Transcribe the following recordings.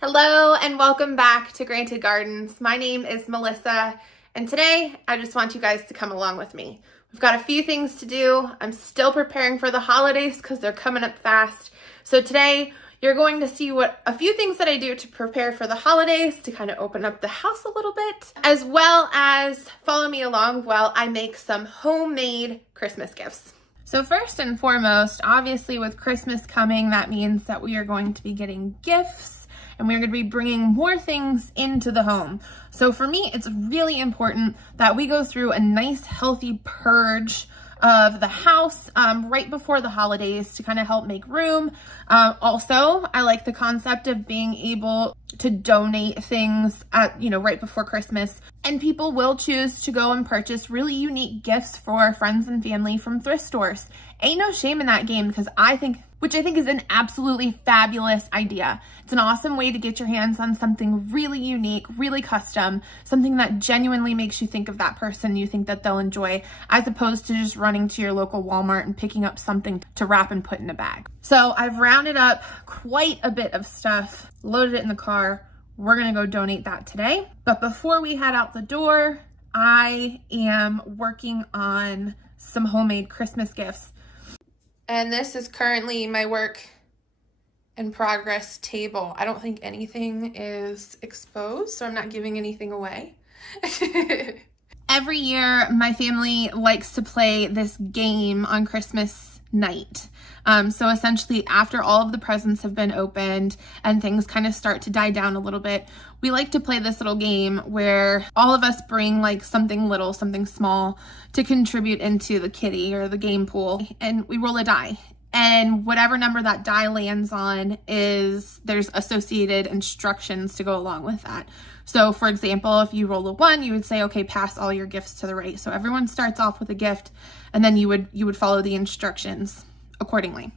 Hello and welcome back to Granted Gardens. My name is Melissa and today I just want you guys to come along with me. We've got a few things to do. I'm still preparing for the holidays because they're coming up fast. So today you're going to see a few things that I do to prepare for the holidays to kind of open up the house a little bit, as well as follow me along while I make some homemade Christmas gifts. So first and foremost, obviously with Christmas coming, that means that we are going to be getting gifts and we're going to be bringing more things into the home. So for me, it's really important that we go through a nice healthy purge of the house right before the holidays to kind of help make room. Also, I like the concept of being able to donate things at, right before Christmas. And people will choose to go and purchase really unique gifts for friends and family from thrift stores. Ain't no shame in that game because which I think is an absolutely fabulous idea. It's an awesome way to get your hands on something really unique, really custom, something that genuinely makes you think of that person you think that they'll enjoy, as opposed to just running to your local Walmart and picking up something to wrap and put in a bag. So I've rounded up quite a bit of stuff, loaded it in the car. We're gonna go donate that today. But before we head out the door, I am working on some homemade Christmas gifts. And this is currently my work in progress table. I don't think anything is exposed, so I'm not giving anything away. Every year, my family likes to play this game on Christmas night. So essentially, after all of the presents have been opened and things kind of start to die down a little bit, we like to play this little game where all of us bring like something little, something small to contribute into the kitty or the game pool, and we roll a die. And whatever number that die lands on there's associated instructions to go along with that. So for example, if you roll a 1, you would say, okay, pass all your gifts to the right. So everyone starts off with a gift and then you would follow the instructions accordingly.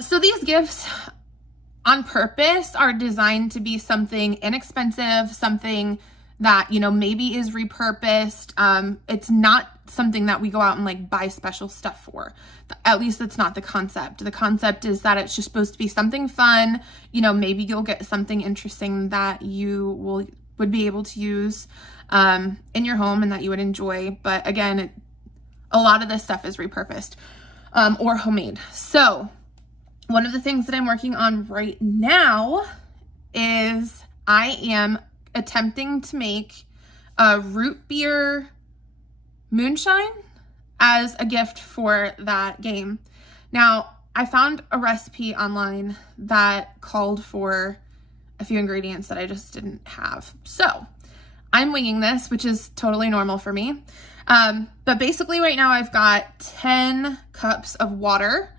So these gifts on purpose are designed to be something inexpensive, something that, maybe is repurposed. It's not something that we go out and like buy special stuff for. At least that's not the concept. The concept is that it's just supposed to be something fun. Maybe you'll get something interesting that you would be able to use in your home and that you would enjoy. But again, a lot of this stuff is repurposed or homemade. So one of the things that I'm working on right now is I am attempting to make a root beer moonshine as a gift for that game. Now, I found a recipe online that called for a few ingredients that I just didn't have. So I'm winging this, which is totally normal for me. But basically right now I've got 10 cups of water,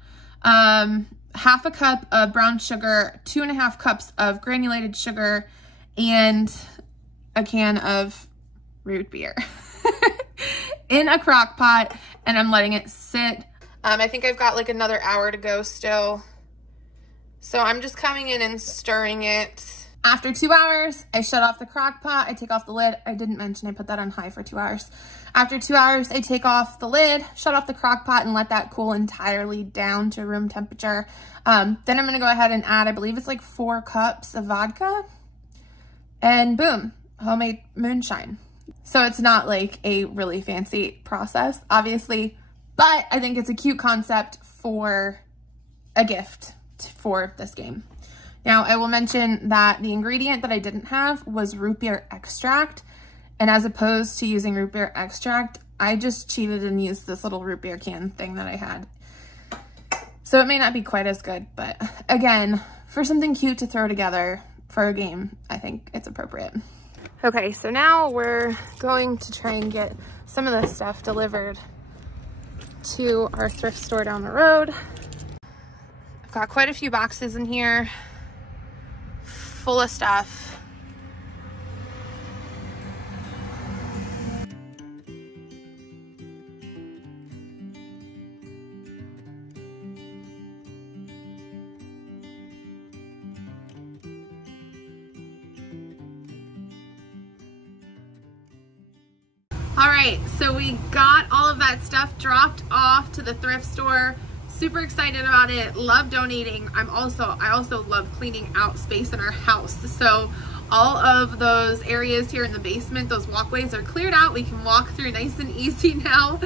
half a cup of brown sugar, 2.5 cups of granulated sugar, and a can of root beer in a crock pot, and I'm letting it sit. I think I've got like another hour to go still. So I'm just coming in and stirring it. After 2 hours, I shut off the crock pot, I take off the lid. I didn't mention I put that on high for 2 hours. After 2 hours, I take off the lid, shut off the crock pot, and let that cool entirely down to room temperature. Then I'm gonna go ahead and add, I believe it's like 4 cups of vodka, and boom, homemade moonshine. So it's not like a really fancy process, obviously, but I think it's a cute concept for a gift for this game. Now, I will mention that the ingredient that I didn't have was root beer extract. And as opposed to using root beer extract, I just cheated and used this little root beer can thing that I had. So it may not be quite as good, but again, for something cute to throw together for a game, I think it's appropriate. Okay, so now we're going to try and get some of this stuff delivered to our thrift store down the road. I've got quite a few boxes in here full of stuff. All right, so we got all of that stuff dropped off to the thrift store. Super excited about it. Love donating. I also love cleaning out space in our house. So all of those areas here in the basement, those walkways are cleared out. We can walk through nice and easy now.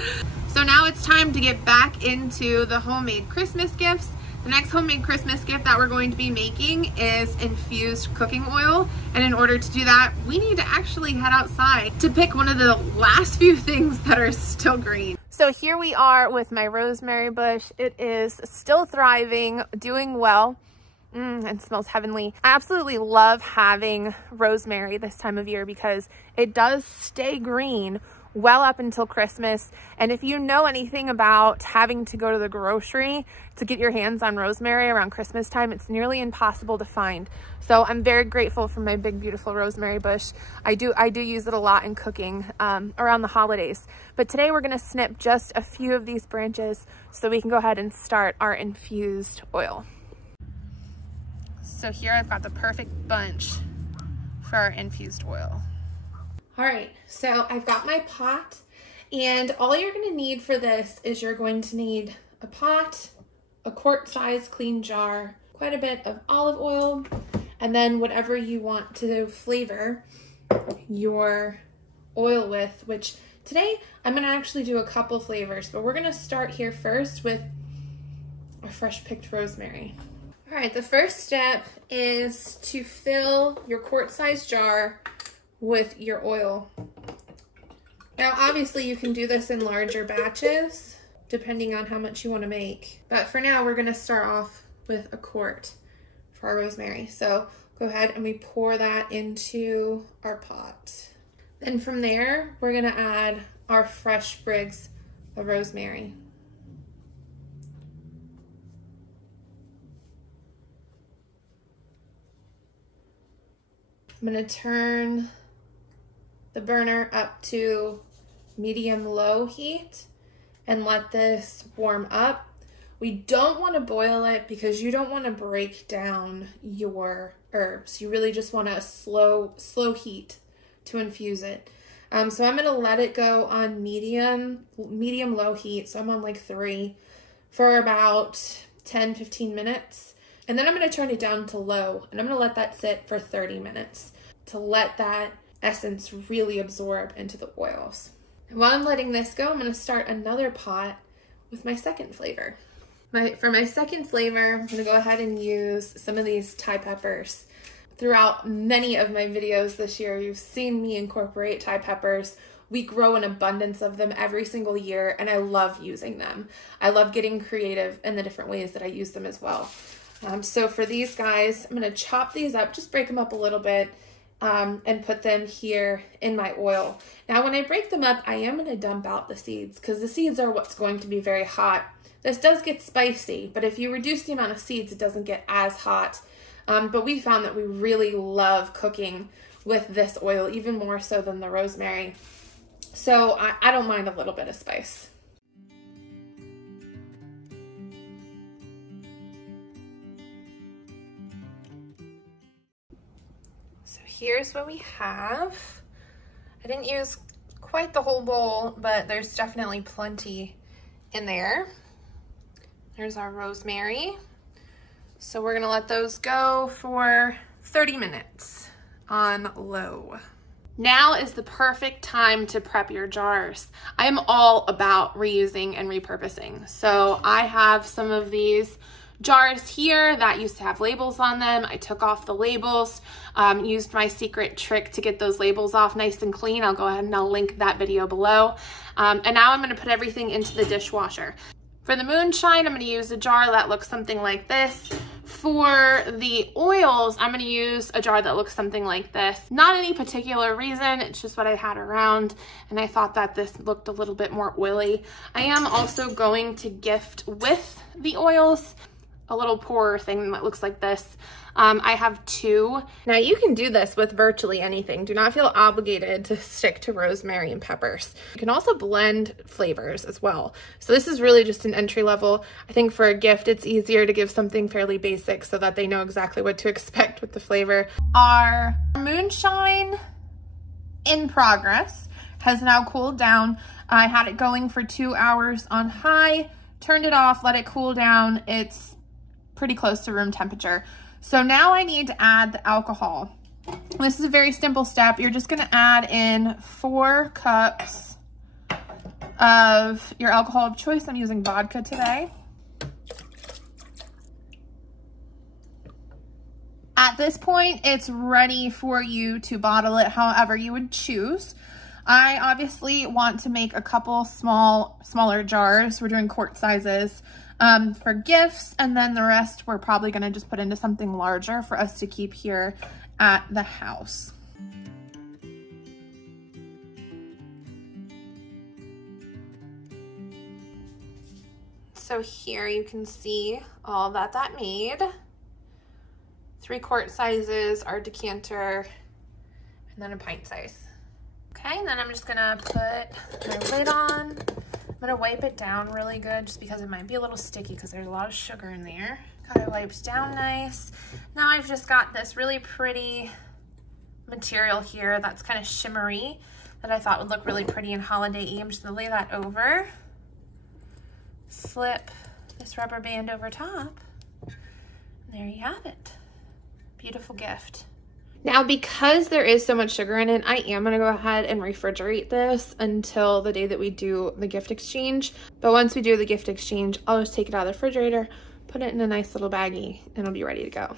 So now it's time to get back into the homemade Christmas gifts. The next homemade Christmas gift that we're going to be making is infused cooking oil. And in order to do that, we need to actually head outside to pick one of the last few things that are still green. So here we are with my rosemary bush. It is still thriving, doing well. It smells heavenly. I absolutely love having rosemary this time of year because it does stay green well up until Christmas. And if you know anything about having to go to the grocery to get your hands on rosemary around Christmas time, it's nearly impossible to find. So I'm very grateful for my big, beautiful rosemary bush. I do use it a lot in cooking around the holidays. But today we're gonna snip just a few of these branches so we can go ahead and start our infused oil. So here I've got the perfect bunch for our infused oil. All right, so I've got my pot, and all you're gonna need for this is you're going to need a pot, a quart-sized clean jar, quite a bit of olive oil, and then whatever you want to flavor your oil with, which today I'm gonna actually do a couple flavors, but we're gonna start here first with our fresh picked rosemary. All right, the first step is to fill your quart-sized jar with your oil. Now, obviously you can do this in larger batches, depending on how much you want to make. But for now, we're gonna start off with a quart for our rosemary. So go ahead and we pour that into our pot. Then from there, we're gonna add our fresh sprigs of rosemary. I'm gonna turn the burner up to medium-low heat and let this warm up. We don't want to boil it because you don't want to break down your herbs. You really just want a slow heat to infuse it. So I'm gonna let it go on medium-low heat. So I'm on like 3 for about 10-15 minutes. And then I'm gonna turn it down to low and I'm gonna let that sit for 30 minutes to let that essence really absorb into the oils. And while I'm letting this go, I'm gonna start another pot with my second flavor. For my second flavor, I'm gonna go ahead and use some of these Thai peppers. Throughout many of my videos this year, you've seen me incorporate Thai peppers. We grow an abundance of them every single year, and I love using them. I love getting creative in the different ways that I use them as well. So for these guys, I'm gonna chop these up, just break them up a little bit, and put them here in my oil. Now, when I break them up, I am gonna dump out the seeds because the seeds are what's going to be very hot. This does get spicy, but if you reduce the amount of seeds, it doesn't get as hot. But we found that we really love cooking with this oil, even more so than the rosemary. So I don't mind a little bit of spice. So here's what we have. I didn't use quite the whole bowl, but there's definitely plenty in there. There's our rosemary. So we're gonna let those go for 30 minutes on low. Now is the perfect time to prep your jars. I'm all about reusing and repurposing. So I have some of these jars here that used to have labels on them. I took off the labels, used my secret trick to get those labels off nice and clean. I'll go ahead and I'll link that video below. And now I'm gonna put everything into the dishwasher. For the Moonshine, I'm gonna use a jar that looks something like this. For the oils, I'm gonna use a jar that looks something like this. Not any particular reason, it's just what I had around, and I thought that this looked a little bit more oily. I am also going to gift with the oils a little pourer thing that looks like this. I have 2. Now you can do this with virtually anything. Do not feel obligated to stick to rosemary and peppers. You can also blend flavors as well. So this is really just an entry level. I think for a gift, it's easier to give something fairly basic so that they know exactly what to expect with the flavor. Our Moonshine in progress has now cooled down. I had it going for 2 hours on high, turned it off, let it cool down. It's pretty close to room temperature. So now I need to add the alcohol. This is a very simple step. You're just gonna add in 4 cups of your alcohol of choice. I'm using vodka today. At this point, it's ready for you to bottle it however you would choose. I obviously want to make a couple smaller jars. We're doing quart sizes for gifts, and then the rest we're probably gonna just put into something larger for us to keep here at the house. So here you can see all that made. 3 quart sizes, our decanter, and then a pint size. Okay, and then I'm just gonna put my lid on. I'm gonna wipe it down really good just because it might be a little sticky because there's a lot of sugar in there. Got it wiped down nice. Now I've just got this really pretty material here that's kind of shimmery that I thought would look really pretty and holiday-y. I'm just gonna lay that over. Slip this rubber band over top. And there you have it. Beautiful gift. Now, because there is so much sugar in it, I am gonna go ahead and refrigerate this until the day that we do the gift exchange. But once we do the gift exchange, I'll just take it out of the refrigerator, put it in a nice little baggie, and it'll be ready to go.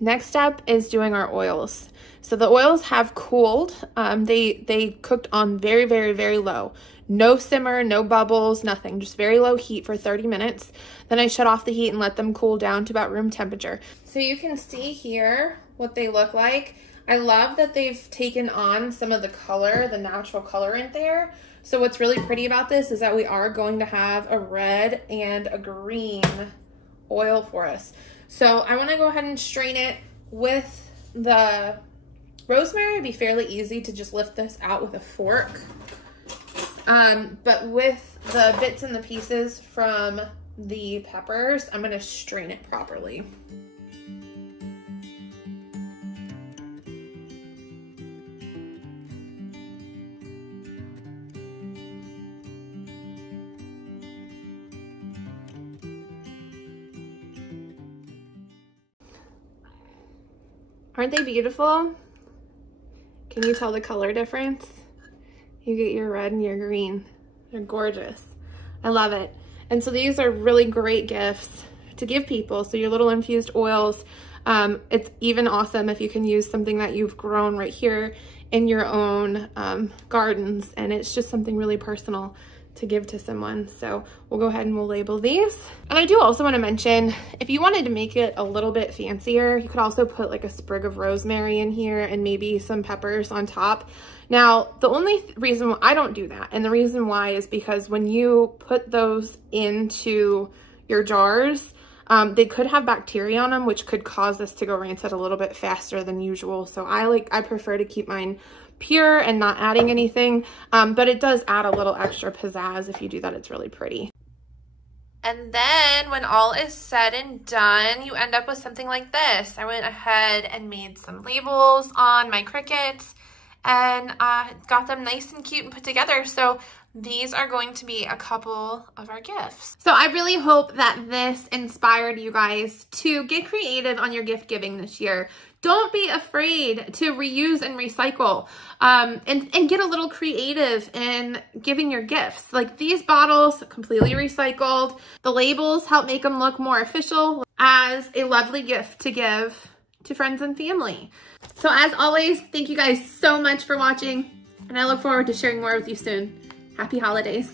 Next step is doing our oils. So the oils have cooled. They cooked on very, very, very low. No simmer, no bubbles, nothing. Just very low heat for 30 minutes. Then I shut off the heat and let them cool down to about room temperature. So you can see here what they look like. I love that they've taken on some of the color, the natural colorant there. So what's really pretty about this is that we are going to have a red and a green oil for us. So I want to go ahead and strain it with the rosemary. It'd be fairly easy to just lift this out with a fork. But with the bits and the pieces from the peppers, I'm going to strain it properly. Aren't they beautiful? Can you tell the color difference? You get your red and your green. They're gorgeous. I love it. And so these are really great gifts to give people. So your little infused oils, it's even awesome if you can use something that you've grown right here in your own gardens, and it's just something really personal to give to someone. So we'll go ahead and we'll label these. And I do also want to mention, if you wanted to make it a little bit fancier, you could also put like a sprig of rosemary in here and maybe some peppers on top. Now, the only reason why I don't do that, and the reason why is because when you put those into your jars, they could have bacteria on them, which could cause this to go rancid a little bit faster than usual. So I prefer to keep mine pure and not adding anything, but it does add a little extra pizzazz. If you do that, it's really pretty. And then when all is said and done, you end up with something like this. I went ahead and made some labels on my crickets and got them nice and cute and put together. So these are going to be a couple of our gifts. So I really hope that this inspired you guys to get creative on your gift giving this year. Don't be afraid to reuse and recycle, and get a little creative in giving your gifts. Like these bottles, completely recycled. The labels help make them look more official as a lovely gift to give to friends and family. So as always, thank you guys so much for watching, and I look forward to sharing more with you soon. Happy holidays.